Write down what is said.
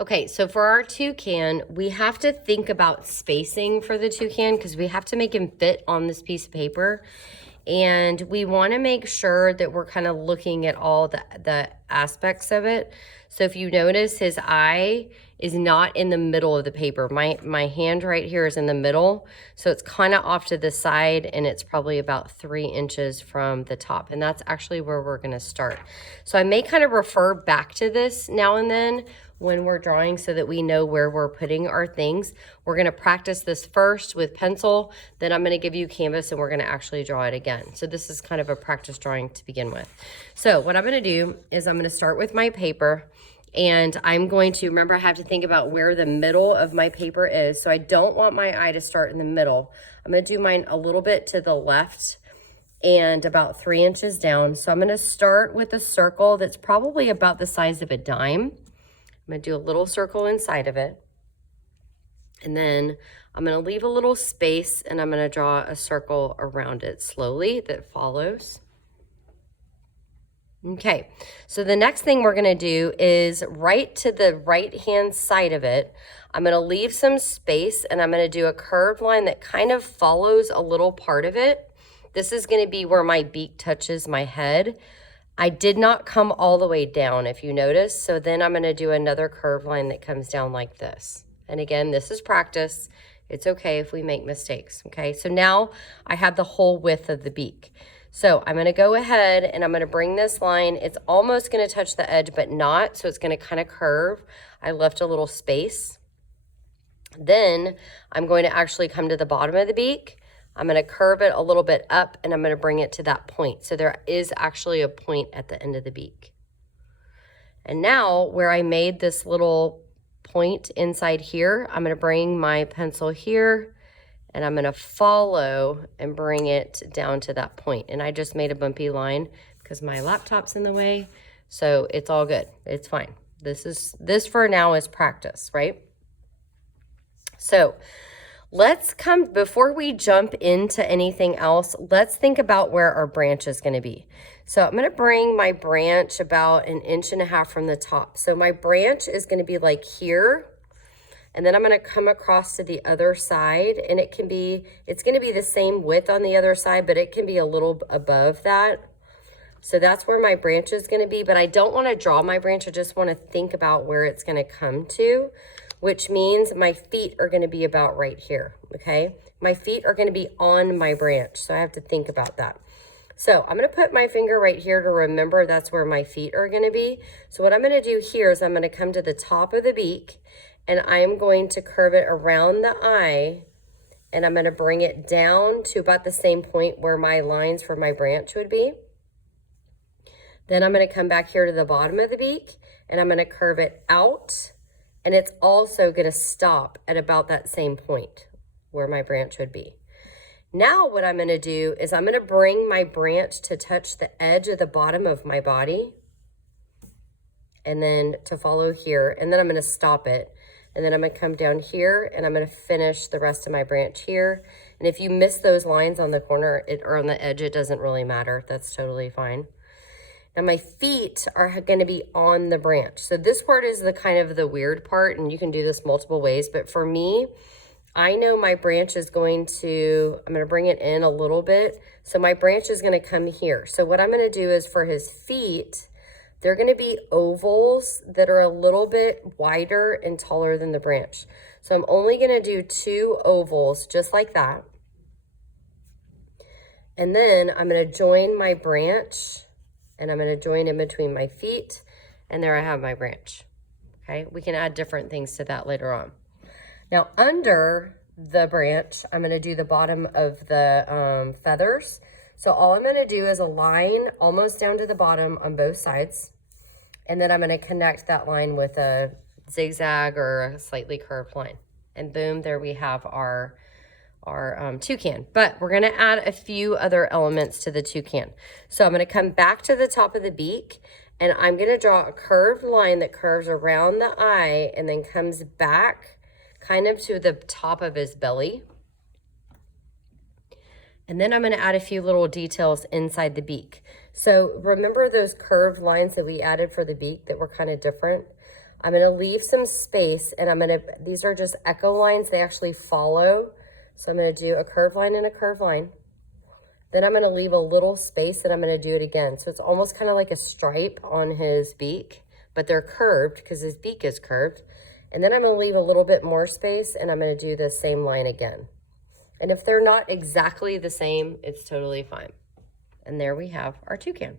Okay, so for our toucan, we have to think about spacing for the toucan because we have to make him fit on this piece of paper. And we want to make sure that we're kind of looking at all the aspects of it. So if you notice, his eye is not in the middle of the paper. My hand right here is in the middle. So it's kind of off to the side, and it's probably about 3 inches from the top. And that's actually where we're going to start. So I may kind of refer back to this now and then when we're drawing so that we know where we're putting our things. We're going to practice this first with pencil, then I'm going to give you canvas and we're going to actually draw it again. So this is kind of a practice drawing to begin with. So what I'm going to do is I'm going to start with my paper, and I'm going to, remember, I have to think about where the middle of my paper is. So I don't want my eye to start in the middle. I'm going to do mine a little bit to the left and about 3 inches down. So I'm going to start with a circle that's probably about the size of a dime. I'm going to do a little circle inside of it. And then I'm going to leave a little space and I'm going to draw a circle around it slowly that follows. Okay, so the next thing we're going to do is right to the right-hand side of it, I'm going to leave some space and I'm going to do a curved line that kind of follows a little part of it. This is going to be where my beak touches my head. I did not come all the way down, if you notice. So then I'm going to do another curved line that comes down like this. And again, this is practice. It's okay if we make mistakes, okay? So now I have the whole width of the beak. So I'm going to go ahead and I'm going to bring this line. It's almost going to touch the edge, but not. So it's going to kind of curve. I left a little space. Then I'm going to actually come to the bottom of the beak. I'm going to curve it a little bit up and I'm going to bring it to that point. So there is actually a point at the end of the beak. And now where I made this little point inside here, I'm going to bring my pencil here and I'm going to follow and bring it down to that point. And I just made a bumpy line because my laptop's in the way. So it's all good. It's fine. This for now is practice, right? So let's come, before we jump into anything else, let's think about where our branch is going to be. So I'm going to bring my branch about 1.5 inches from the top. So my branch is going to be like here, and then I'm going to come across to the other side, and it's going to be the same width on the other side, but it can be a little above that. So that's where my branch is going to be, but I don't want to draw my branch. I just want to think about where it's going to come to, which means my feet are going to be about right here, okay? My feet are going to be on my branch, so I have to think about that. So I'm going to put my finger right here to remember that's where my feet are going to be. So what I'm going to do here is I'm going to come to the top of the beak, and I'm going to curve it around the eye, and I'm going to bring it down to about the same point where my lines for my branch would be. Then I'm going to come back here to the bottom of the beak, and I'm going to curve it out. And it's also going to stop at about that same point where my branch would be. Now what I'm going to do is I'm going to bring my branch to touch the edge of the bottom of my body. And then to follow here. And then I'm going to stop it. And then I'm going to come down here and I'm going to finish the rest of my branch here. And if you miss those lines on the corner or on the edge, it doesn't really matter. That's totally fine. Now my feet are going to be on the branch. So this part is the kind of the weird part, and you can do this multiple ways. But for me, I know my branch is I'm going to bring it in a little bit. So my branch is going to come here. So what I'm going to do is for his feet, they're going to be ovals that are a little bit wider and taller than the branch. So I'm only going to do 2 ovals just like that. And then I'm going to join my branch. And I'm going to join in between my feet, and there I have my branch. Okay, we can add different things to that later on. Now under the branch, I'm going to do the bottom of the feathers. So all I'm going to do is a line almost down to the bottom on both sides. And then I'm going to connect that line with a zigzag or a slightly curved line. And boom, there we have our toucan. But we're going to add a few other elements to the toucan. So I'm going to come back to the top of the beak, and I'm going to draw a curved line that curves around the eye and then comes back kind of to the top of his belly. And then I'm going to add a few little details inside the beak. So remember those curved lines that we added for the beak that were kind of different? I'm going to leave some space, and I'm going to, these are just echo lines. They actually follow. So I'm going to do a curved line and a curved line. Then I'm going to leave a little space, and I'm going to do it again. So it's almost kind of like a stripe on his beak, but they're curved because his beak is curved. And then I'm going to leave a little bit more space, and I'm going to do the same line again. And if they're not exactly the same, it's totally fine. And there we have our toucan.